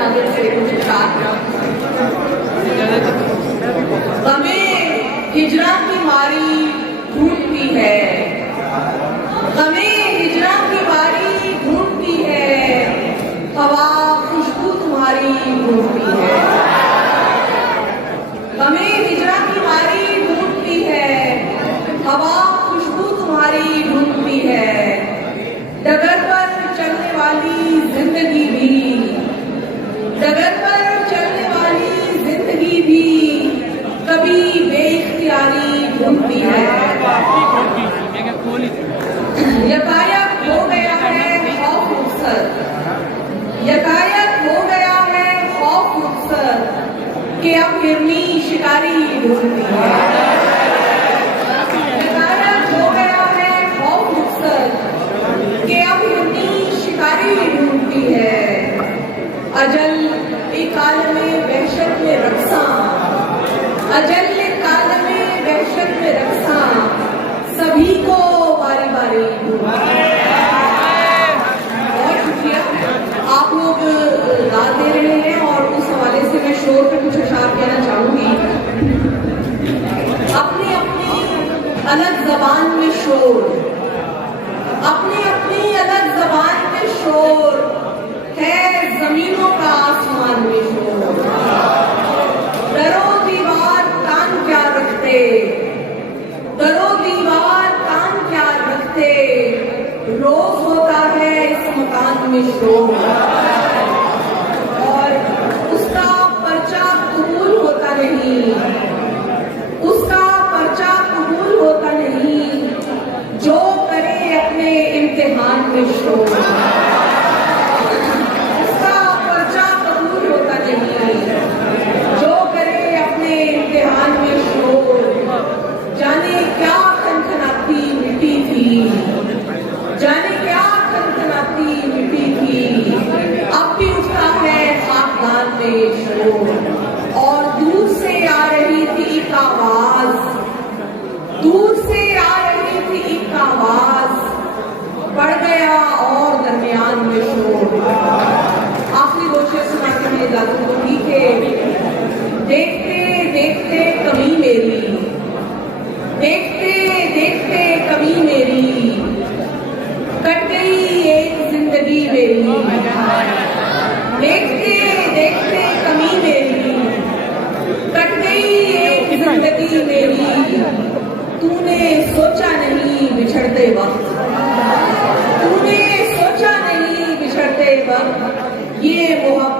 नाज़िर से कुछ इशार। हमें हिजरा की मारी ढूंढती है, हमें हिजरा की मारी ढूंढती है, हवा खुशबू तुम्हारी ढूंढती है। हमें हिजरा की मारी ढूंढती है, हवा खुशबू तुम्हारी ढूंढती है। डगर पर चलने वाली जिंदगी भी, डगर पर चलने वाली जिंदगी भी कभी बेइख्तियारी ढूंढती है। यकायक हो गया है खौफ रुखसत, यकायक हो गया है खौफ रुखसत कि अब हिरनी शिकारी ढूंढती है। यकायक हो गया है खौफ रुखसत कि अब हिरनी शिकारी ढूंढती है। अजल एक आलमे वहशत में रक्सा, अजल एक आलमे वहशत में रक्सा सभी को बारी बारी ढूंढती है। बहुत शुक्रिया, आप लोग दाद दे रहे हैं और उस हवाले से मैं शोर पे कुछ इशार कहना चाहूंगी। अपनी अपनी अलग जबान में शोर, अपनी अपनी अलग जबान में शोर है, जमीनों का आसमान में शोर। दरो दीवार कान क्या रखते, दरो दीवार कान क्या रखते, रोज होता है इस मकान में शोर। और उसका पर्चा कबूल होता नहीं, उसका पर्चा कबूल होता नहीं, जो करे अपने इम्तिहान में शोर। उसका पर्चा कबूल होता नहीं, जो करे अपने इम्तिहान में शोर। जाने क्या खनखनाती मिट्टी थी, जाने क्या खनखनाती मिट्टी थी, अब भी उठता है खाकदान में शोर। और दूर से आ रही थी एक आवाज, दूर से आ रही थी एक आवाज, बढ़ गया और दरमियान में शोर। आखिरी दो शेर सुना के मैं इजाजत दूंगी कि देखते देखते कमी मेरी, देखते देखते कमी मेरी, कट गई एक जिंदगी मेरी। देखते देखते कमी मेरी, कट गई एक जिंदगी मेरी। तूने सोचा नहीं बिछड़ते वक्त, तूने सोचा नहीं बिछड़ते वक्त ये मोहब्बत